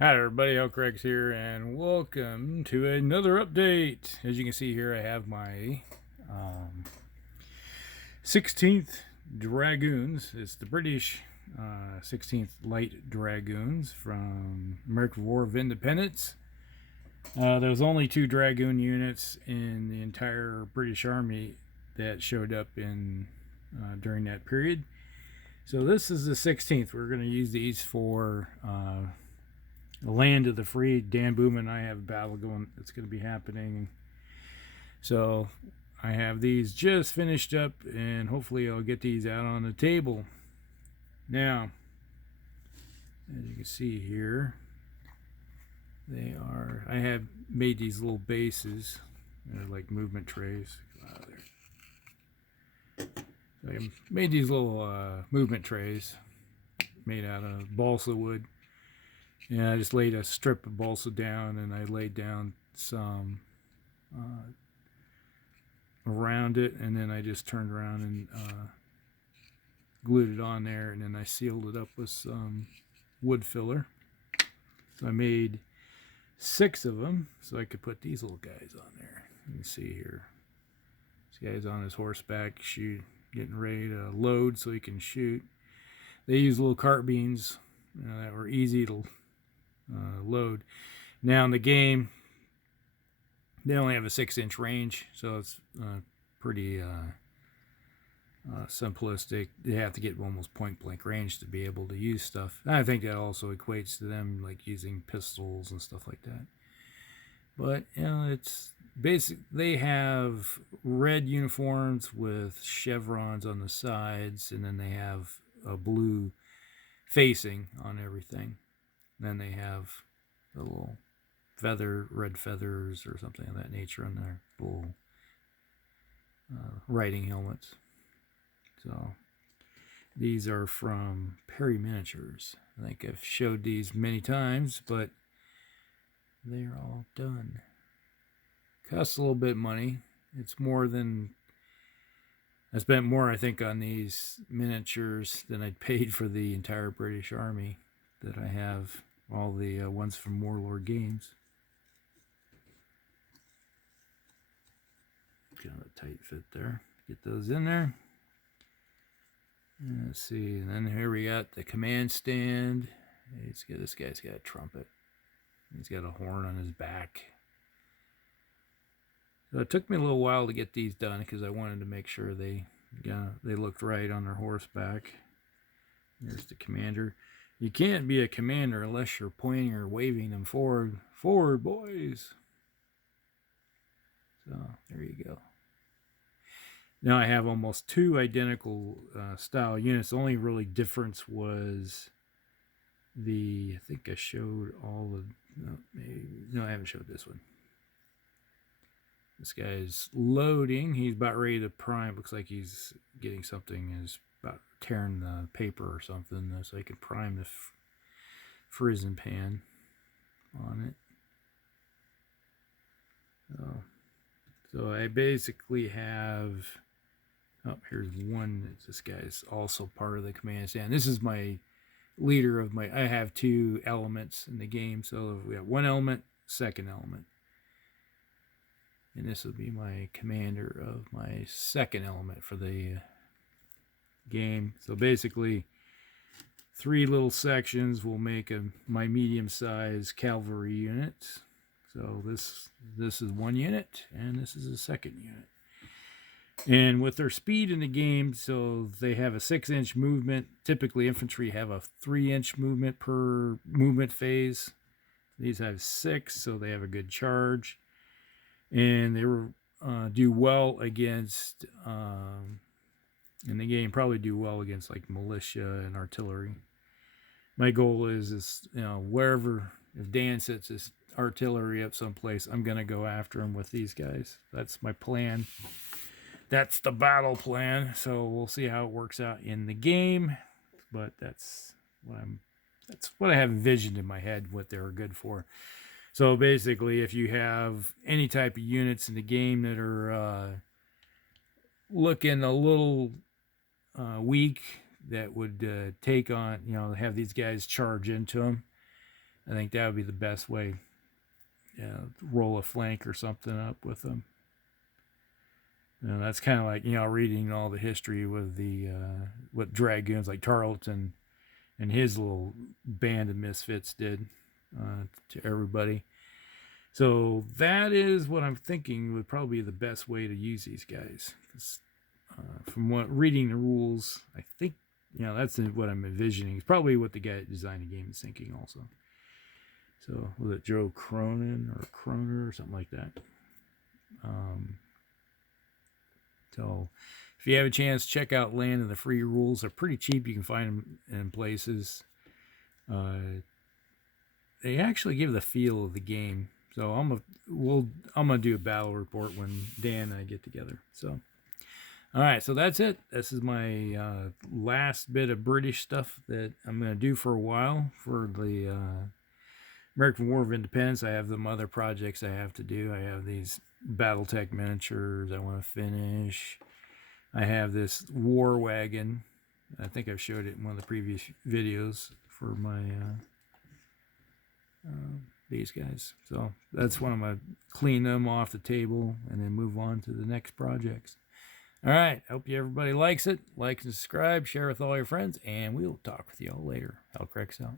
Hi everybody, Craig's here, and welcome to another update. As you can see here, I have my 16th Dragoons. It's the British 16th Light Dragoons from American War of Independence. There was only 2 Dragoon units in the entire British Army that showed up in during that period. So this is the 16th. We're going to use these for the land of the free. Dan Boom and I have a battle going that's going to be happening. So I have these just finished up, and hopefully I'll get these out on the table. Now, as you can see here, I have made these little bases. They're like movement trays. So I made these little movement trays made out of balsa wood. And I just laid a strip of balsa down, and I laid down some around it, and then I just turned around and glued it on there, and then I sealed it up with some wood filler. So I made 6 of them so I could put these little guys on there. You can see here, this guy's on his horseback, getting ready to load so he can shoot. They use little carbines that were easy to load. Now in the game, they only have a 6-inch range, so it's pretty simplistic. They have to get almost point blank range to be able to use stuff. And I think that also equates to them like using pistols and stuff like that. But it's basic. They have red uniforms with chevrons on the sides, and then they have a blue facing on everything. Then they have the little red feathers or something of that nature on their little riding helmets. So these are from Perry Miniatures. I think I've showed these many times, but they're all done. Costs a little bit of money. It's more than I spent more, I think, on these miniatures than I'd paid for the entire British Army that I have, all the ones from Warlord Games. Kind of a tight fit there. Get those in there. Let's see, and then here we got the command stand. This guy's got a trumpet. He's got a horn on his back. So it took me a little while to get these done because I wanted to make sure they looked right on their horseback. There's the commander. You can't be a commander unless you're pointing or waving them forward. Forward, boys! So there you go. Now I have almost 2 identical style units. The only really difference was I think I showed all the, no, I haven't showed this one. This guy's loading. He's about ready to prime. Looks like he's getting something. He's about tearing the paper or something so he can prime the frizzen pan on it. So I basically have, here's one. This guy's also part of the command stand. This is my leader of I have 2 elements in the game. So we have 1 element, 2nd element. And this will be my commander of my 2nd element for the game. So basically, 3 little sections will make my medium-sized cavalry unit. So this is 1 unit, and this is a 2nd unit. And with their speed in the game, so they have a 6-inch movement. Typically, infantry have a 3-inch movement per movement phase. These have 6, so they have a good charge. And they do well against, in the game, probably do well against like militia and artillery. My goal is wherever, if Dan sets his artillery up someplace, I'm going to go after him with these guys. That's my plan. That's the battle plan. So we'll see how it works out in the game. But that's what I have envisioned in my head, what they're good for. So basically, if you have any type of units in the game that are looking a little weak, that would take on, have these guys charge into them, I think that would be the best way. Yeah, roll a flank or something up with them. And that's kind of like, reading all the history with the what dragoons like Tarleton and his little band of misfits did to everybody. So that is what I'm thinking would probably be the best way to use these guys. From what reading the rules, I think that's what I'm envisioning. It's probably what the guy that designed the game is thinking also. So was it Joe Cronin or Croner or something like that? So if you have a chance, check out Land of the Free rules. They're pretty cheap. You can find them in places. They actually give the feel of the game. So I'm gonna do a battle report when Dan and I get together. So all right, so that's it. This is my last bit of British stuff that I'm gonna do for a while for the American War of Independence. I have some other projects I have to do. I have these BattleTech miniatures I want to finish. I have this war wagon. I think I've showed it in one of the previous videos for my these guys. So that's when I'm going to clean them off the table and then move on to the next projects. All right. Hope everybody likes it. Like and subscribe. Share with all your friends. And we'll talk with you all later. Hellcrex out.